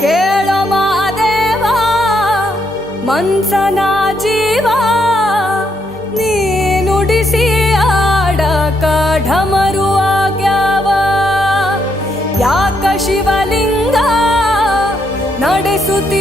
ಕೇಳೋ ಮಾದೇವ ಮನ್ಸನ ಜೀವ ನೀ ನುಡಿಸಿ ಆಡಕ ಢಮರು ಆಗ್ಯಾವ ಯಾಕ ಶಿವಲಿಂಗ ನಡೆಸುತ್ತಿ